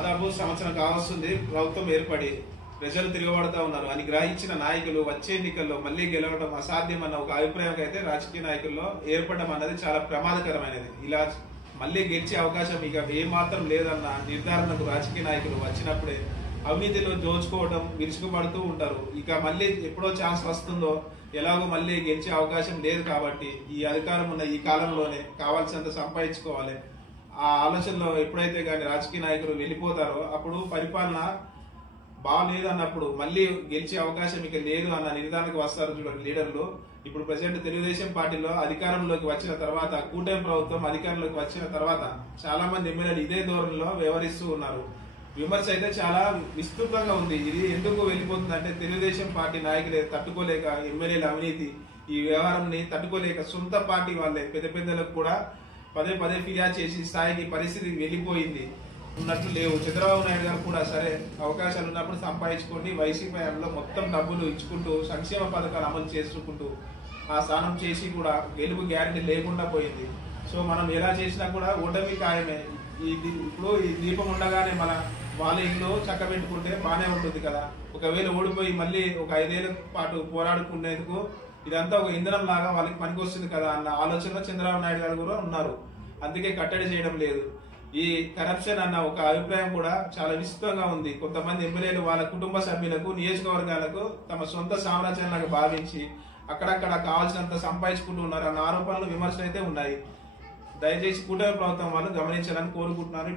దాదాపు సంవత్సరం కావస్తుంది ప్రభుత్వం ఏర్పడి ప్రజలు తిరగబడతా ఉన్నారు అని గ్రహించిన నాయకులు వచ్చే ఎన్నికల్లో మళ్లీ గెలవడం అసాధ్యం అన్న ఒక అభిప్రాయం అయితే రాజకీయ నాయకుల్లో ఏర్పడడం అన్నది చాలా ప్రమాదకరమైనది. ఇలా మళ్లీ గెలిచే అవకాశం ఇక ఏమాత్రం లేదన్న నిర్ధారణకు రాజకీయ నాయకులు వచ్చినప్పుడే అవినీతిలో దోచుకోవడం విరుచుకుపడుతూ ఉంటారు. ఇక మళ్లీ ఎప్పుడో ఛాన్స్ వస్తుందో ఎలాగో మళ్లీ గెలిచే అవకాశం లేదు కాబట్టి ఈ అధికారం ఉన్న ఈ కాలంలోనే కావాల్సినంత సంపాదించుకోవాలి. ఆ ఆలోచనలో ఎప్పుడైతే కానీ రాజకీయ నాయకులు వెళ్ళిపోతారో అప్పుడు పరిపాలన బాగలేదు అన్నప్పుడు మళ్లీ గెలిచే అవకాశం ఇక లేదు అన్న నిర్ధారణకు వస్తారు చూడండి లీడర్లు. ఇప్పుడు ప్రెసిడెంట్ తెలుగుదేశం పార్టీలో అధికారంలోకి వచ్చిన తర్వాత, కూటమి ప్రభుత్వం అధికారంలోకి వచ్చిన తర్వాత చాలా మంది ఎమ్మెల్యేలు ఇదే ధోరణిలో వ్యవహరిస్తూ ఉన్నారు. విమర్శ అయితే చాలా విస్తృతంగా ఉంది. ఇది ఎందుకు వెళ్ళిపోతుంది అంటే తెలుగుదేశం పార్టీ నాయకులే తట్టుకోలేక, ఎమ్మెల్యేల అవినీతి ఈ వ్యవహారాన్ని తట్టుకోలేక సొంత పార్టీ వాళ్ళే పెద్ద పెద్దలకు కూడా పదే పదే ఫిర్యాదు చేసి స్థాయికి పరిస్థితి వెళ్ళిపోయింది ఉన్నట్లు లేవు. చంద్రబాబు నాయుడు గారు కూడా సరే అవకాశాలు ఉన్నప్పుడు సంపాదించుకోండి, వైసీపీ హయాంలో మొత్తం డబ్బులు ఇచ్చుకుంటూ సంక్షేమ పథకాలు అమలు చేసుకుంటూ ఆ స్థానం చేసి కూడా గెలుపు గ్యారెంటీ లేకుండా పోయింది. సో మనం ఎలా చేసినా కూడా ఓటమి ఖాయమే. ఇప్పుడు ఈ దీపం ఉండగానే వాళ్ళ ఇల్లు చక్కబెట్టుకుంటే బానే ఉంటుంది కదా. ఒకవేళ ఓడిపోయి మళ్ళీ ఒక 5 ఏళ్ల పాటు పోరాడుకునేందుకు ఇదంతా ఒక ఇంధనం లాగా వాళ్ళకి పనికొస్తుంది కదా అన్న ఆలోచనలో చంద్రబాబు నాయుడు గారు కూడా ఉన్నారు. అందుకే కట్టడి చేయడం లేదు. ఈ కరప్షన్ అన్న ఒక అభిప్రాయం కూడా చాలా విస్తృతంగా ఉంది. కొంతమంది ఎమ్మెల్యేలు వాళ్ళ కుటుంబ సభ్యులకు, నియోజకవర్గాలకు తమ సొంత సామ్రాజ్యాలకు భావించి అక్కడక్కడ కావాల్సినంత సంపాదించుకుంటూ ఉన్నారు అన్న ఆరోపణలు, విమర్శలు అయితే ఉన్నాయి. దయచేసి కూటమి ప్రభుత్వం వాళ్ళు గమనించాలని కోరుకుంటున్నారు.